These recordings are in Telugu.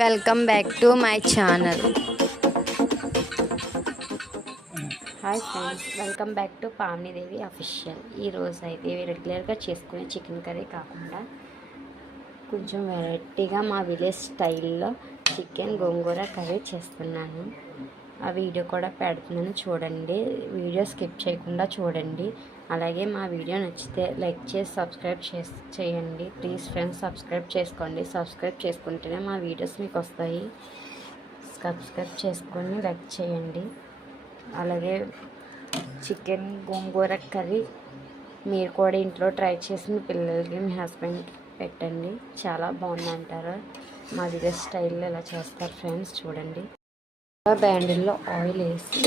Welcome back to my channel hi friends welcome back to Paminidevi official ఈరోజు అయితే రెగ్యులర్గా చేసుకునే చికెన్ కర్రీ కాకుండా కొంచెం వెరైటీగా మా విలేజ్ స్టైల్లో చికెన్ గోంగూర కర్రీ చేస్తున్నాను. ఆ వీడియో కూడా పెడుతున్నాను. చూడండి. వీడియో స్కిప్ చేయకుండా చూడండి. అలాగే మా వీడియో నచ్చితే లైక్ చేసి సబ్స్క్రైబ్ చేసి చేయండి. ప్లీజ్ ఫ్రెండ్స్ సబ్స్క్రైబ్ చేసుకోండి. సబ్స్క్రైబ్ చేసుకుంటేనే మా వీడియోస్ మీకు వస్తాయి. సబ్స్క్రైబ్ చేసుకొని లైక్ చేయండి. అలాగే చికెన్ గోంగూర కర్రీ మీరు కూడా ఇంట్లో ట్రై చేసి మీ పిల్లలకి మీ హస్బెండ్కి పెట్టండి. చాలా బాగుంది అంటారు మా విలేజ్ స్టైల్లో ఇలా చేస్తారు ఫ్రెండ్స్ చూడండి. బ్యాండిల్లో ఆయిల్ వేసి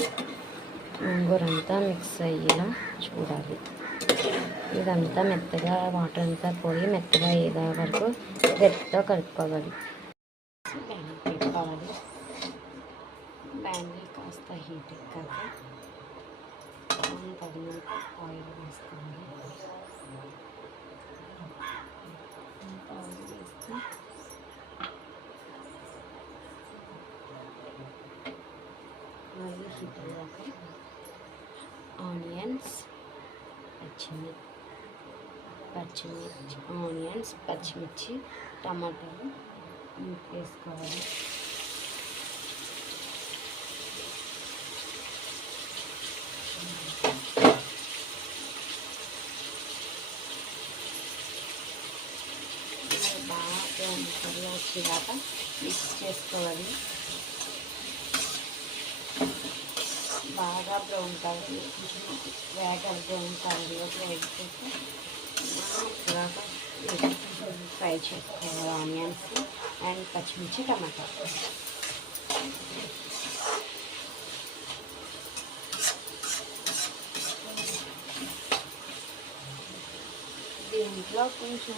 గోంగూరంతా మిక్స్ అయ్యేలా చూడాలి. ఇదంతా మెత్తగా వాటర్ అంతా పోయి మెత్తగా అయ్యేదా వరకు గట్టితో కలుపుకోవాలి. బ్యాండిల్ పెట్టుకోవాలి బ్యాండిల్ కాస్త హీట్ ఎక్కాక తగినంత ఆయిల్ వేసుకోవాలి ఆయిల్ వేస్తే ఆయిల్ ఆనియన్స్ పచ్చిమిర్చి పచ్చిమిర్చి ఆనియన్స్ పచ్చిమిర్చి టమాటాలు వేసుకోవాలి. బాగా కర్రీ వచ్చేదాకా మిక్స్ చేసుకోవాలి. బాగా బ్రౌన్ కలర్ కొంచెం బ్రౌన్ కలర్లోకి వేగి బాగా ఫ్రై చేసుకోవాలి ఆనియన్స్ అండ్ పచ్చిమిర్చి టమాటా. దీంట్లో కొంచెం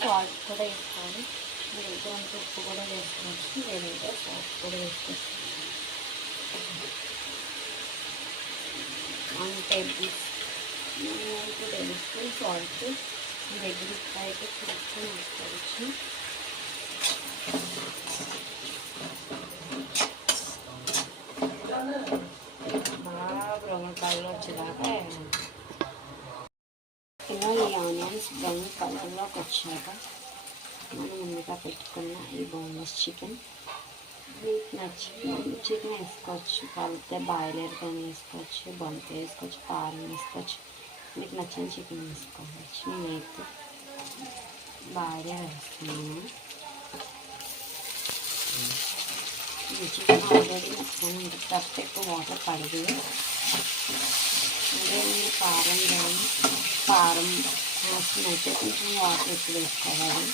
సాల్ట్ కూడా వేసుకోవాలి లేదంటే అంత ఉప్పు కూడా వేసుకోవచ్చు లేదంటే సాల్ట్ కూడా వేసుకోవచ్చు. One tablespoon two tablespoon salt దగ్గర అయితే చూసుకొని వేసుకోవచ్చు. బాగా బ్రౌన్ కలర్లో వచ్చేదాకా ఇలా ఈ ఆనియన్స్ బ్రౌన్ కలర్లోకి వచ్చాక మనం ముందుగా పెట్టుకున్న ఈ బోన్లెస్ చికెన్ మీకు నచ్చిన చికెన్ వేసుకోవచ్చు కలిపితే బాయిలర్ కానీ వేసుకోవచ్చు బొంత వేసుకోవచ్చు కారం వేసుకోవచ్చు మీకు నచ్చిన చికెన్ వేసుకోవచ్చు నేనైతే బాయిలర్ వేస్తున్నాను ఈ చికెన్ ఆల్రెడీ నచ్చిన ఉంటుంది తప్ప ఎక్కువ వాటర్ పడదు అదే మీరు కారం కానీ కారం కోసం అయితే కొంచెం వాటర్ ఎక్కువ వేసుకోవాలి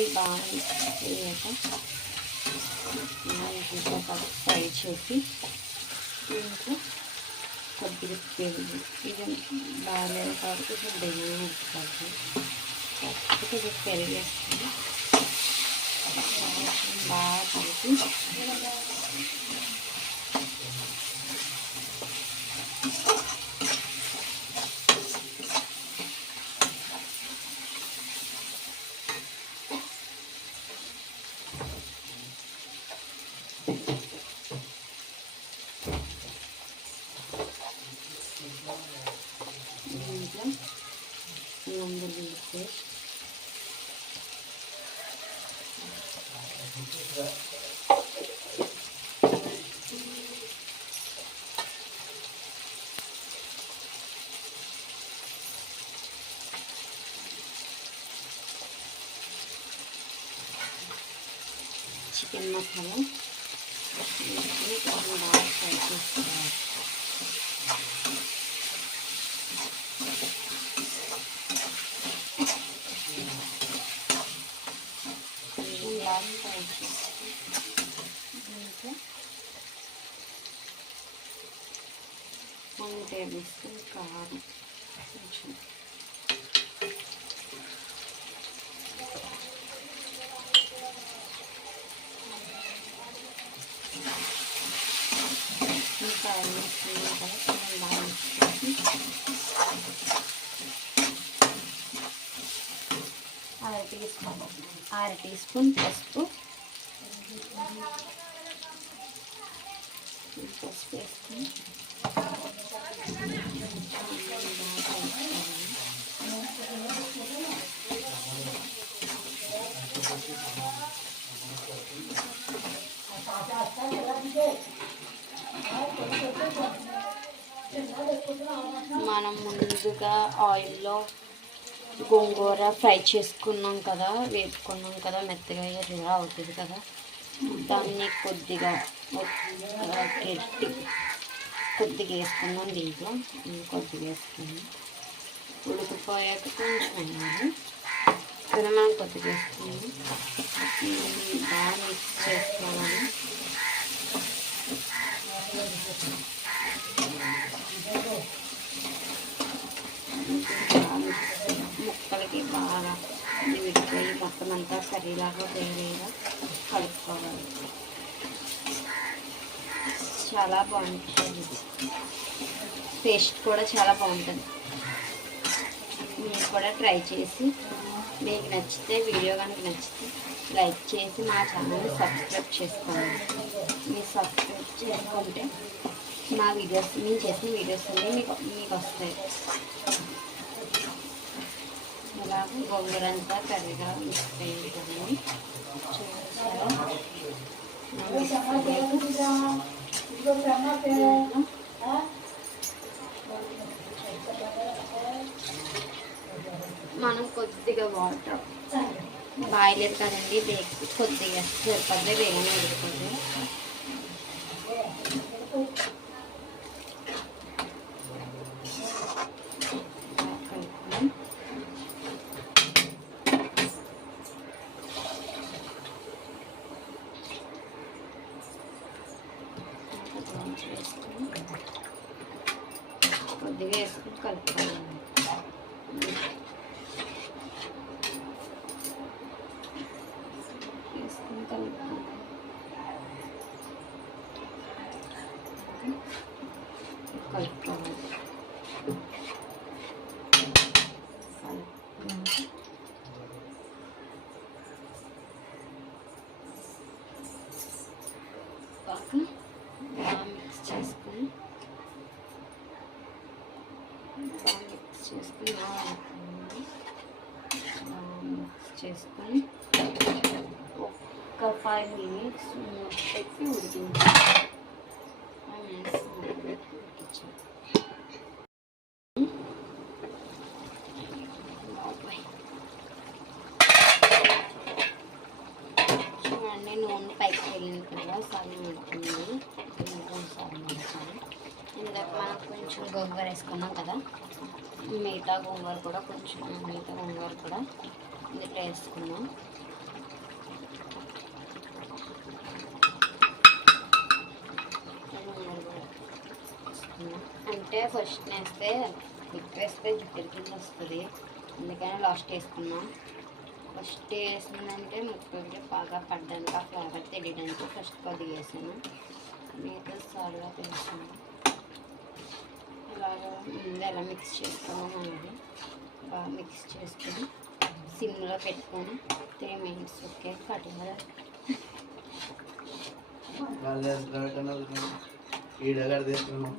అవి బాగా వేయాక ఇంకా ఫ్రై చేసి ఇంకా కొద్దిగా పెరుగు ఇది బాగాలేదు కాబట్టి కొంచెం బెల్లం వేసుకోవాలి కొద్దిగా పెరుగు వేసుకొని బాగా కలిపి చికెన్ మసాలా వేసుకొని కొంచెం బాగా ఫ్రై చేసుకోవాలి కొంచెం బాగా వన్ టేబుల్ స్పూన్ కారం కొంచెం ఇంకా వేసుకున్నాం కదా కొంచెం బాగా మిక్స్ చేసి టీ స్పూన్ అర టీ స్పూన్ పసుపు పసుపు వేసుకుని మనం ముందుగా ఆయిల్లో గోంగూర ఫ్రై చేసుకున్నాం కదా వేపుకున్నాం కదా మెత్తగా ఇలా అవుతుంది కదా. దాన్ని కొద్దిగా ఒక గట్టి కొద్దిగా వేసుకున్నాం దీంట్లో. కొద్దిగా వేసుకున్నాం ఉడికిపోయాక కొంచెం వేయాలి కొద్దిగా వేసుకున్నాం బాగా మిక్స్ చేసుకోవాలి. బాగా ముక్కలకి బాగా విడిపోయి మొత్తం అంతా కర్రీలాగా వేరేగా కలుపుకోవాలి చాలా బాగుంటుంది టేస్ట్ కూడా చాలా బాగుంటుంది. మీరు కూడా ట్రై చేసి మీకు నచ్చితే వీడియో కనుక నచ్చితే లైక్ చేసి మా ఛానల్ని సబ్స్క్రైబ్ చేసుకోండి. మీరు సబ్స్క్రైబ్ చేసుకుంటే మా వీడియోస్ మేము చేసిన వీడియోస్ అన్నీ మీకు మీకు వస్తాయి. ఇలాగ గొంగరంతా కర్రీగా మిక్స్ అయ్యింది మనం కొద్దిగా వాటర్. బాయిలర్ కదండి కొద్దిగా సరిపడే వేగనే ఉడుకుతుంది కొద్దిగా వేసుకుని కలుపుకోవాలి. వేసుకుని కలుపుకోవాలి కలుపుకోవాలి కలుపుకున్నాక బాగా బాగా మిక్స్ చేసుకొని బాగా మిక్స్ చేసుకొని బాగా మిక్స్ చేసుకొని ఒక ఫైవ్ మినిట్స్ పెట్టి ఉడికించాలి ఫైవ్ మినిట్స్ పెట్టి ఉడికించాలి చూడండి నూనె పైకి వెళ్ళింది కదా సగం ఉడుతుంది సగం ఇందాక మనం కొంచెం గోంగూర వేసుకున్నాం కదా మిగతా గోంగూర కూడా కొంచెం మిగతా గోంగూర కూడా ఇది వేసుకున్నాం గోంగూర అంటే ఫస్ట్ వేస్తే ఎక్కువ వేస్తే జిడ్డు కింద వస్తుంది. అందుకని లాస్ట్ వేసుకున్నాం ఫస్ట్ వేసిందంటే ముక్కకి బాగా పడ్డానికి ఆ ఫ్లేవర్ తెలియడానికి ఫస్ట్ కొద్దిగా వేసాను. మిగతా సార్గా వేసాను. అలాగా ముందు ఎలా మిక్స్ చేసుకున్నాం అనేది బాగా మిక్స్ చేసుకుని సిమ్లో పెట్టుకొని త్రీ మినిట్స్ ఓకే కట్టింగ్ ఈడగాడు తీసుకున్నాం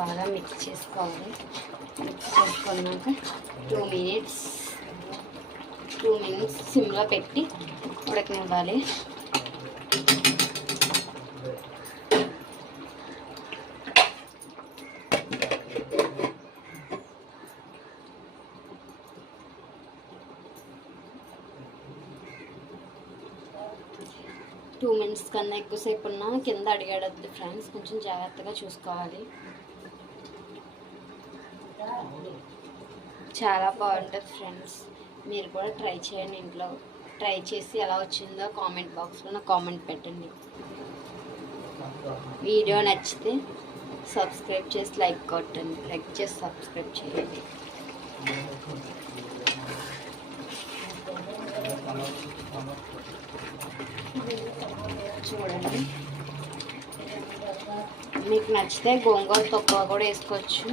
బాగా మిక్స్ చేసుకోవాలి. మిక్స్ చేసుకున్నాక టూ మినిట్స్ టూ మినిట్స్ సిమ్లో పెట్టి ఉడకనివ్వాలి. టూ మినిట్స్ కన్నా ఎక్కువసేపు ఉన్నా కింద అడిగాడద్దు ఫ్రెండ్స్ కొంచెం జాగ్రత్తగా చూసుకోవాలి. చాలా బాగుంటుంది ఫ్రెండ్స్. మీరు కూడా ట్రై చేయండి ఇంట్లో. ట్రై చేసి ఎలా వచ్చిందో కామెంట్ బాక్స్లో నాకు కామెంట్ పెట్టండి. వీడియో నచ్చితే సబ్స్క్రైబ్ చేసి లైక్ కొట్టండి. లైక్ చేసి సబ్స్క్రైబ్ చేయండి. చూడండి. మీకు నచ్చితే గోంగూర తక్కువ కూడా వేసుకోవచ్చు.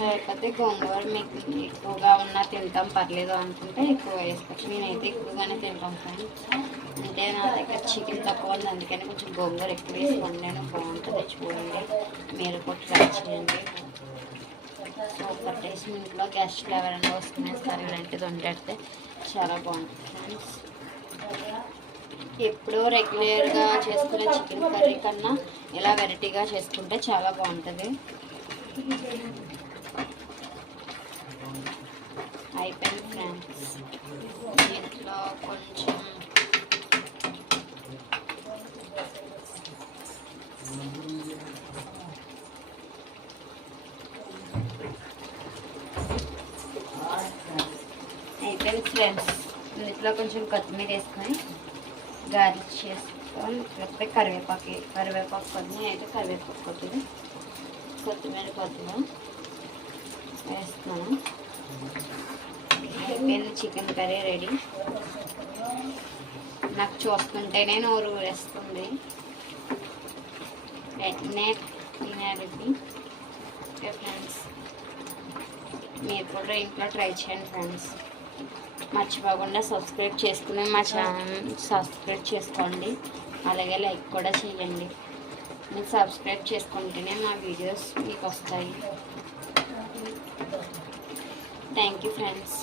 లేకపోతే గోంగూర మీకు ఎక్కువగా ఉన్నా తింటాం పర్లేదు అనుకుంటే ఎక్కువ వేసుకోవచ్చు నేనైతే ఎక్కువగానే తింటాం కానీ అంటే నా దగ్గర చికెన్ తక్కువ ఉంది అందుకని కొంచెం గోంగూర ఎక్కువ వేసి వండాను బాగుంటుంది చూడండి. మీరు కూడా ట్రై చేయండి. Super taste. మీ ఇంట్లో గెస్ట్లు ఎవరైనా వస్తున్నాయి సరే ఇలాంటిది వండితే చాలా బాగుంటుంది ఫ్రెండ్స్. ఎప్పుడూ రెగ్యులర్గా చేసుకునే చికెన్ కర్రీ కన్నా ఇలా వెరైటీగా చేసుకుంటే చాలా బాగుంటుంది. అయిపోయింది ఫ్రెండ్స్ దీంట్లో కొంచెం అయిపోయింది ఫ్రెండ్స్ దీంట్లో కొంచెం కొత్తిమీర వేసుకొని గార్లిక్ చేసుకొని లేకపోతే కరివేపాకు కరివేపాకు కొద్దిగా అయితే కరివేపాకు కొద్దిగా కొత్తిమీర కొద్దిగా వేస్తాను అయిపోయింది చికెన్ కర్రీ రెడీ. నాకు చూస్తుంటేనే నోరు వేస్తుంది. వెంటనే తినేది ఫ్రెండ్స్ మీరు కూడా ఇంట్లో ట్రై చేయండి ఫ్రెండ్స్ మర్చిపోకుండా సబ్స్క్రైబ్ చేసుకుని మా ఛానల్ సబ్స్క్రైబ్ చేసుకోండి. అలాగే లైక్ కూడా చేయండి. మీరు సబ్స్క్రైబ్ చేసుకుంటేనే మా వీడియోస్ మీకు వస్తాయి. Thank you friends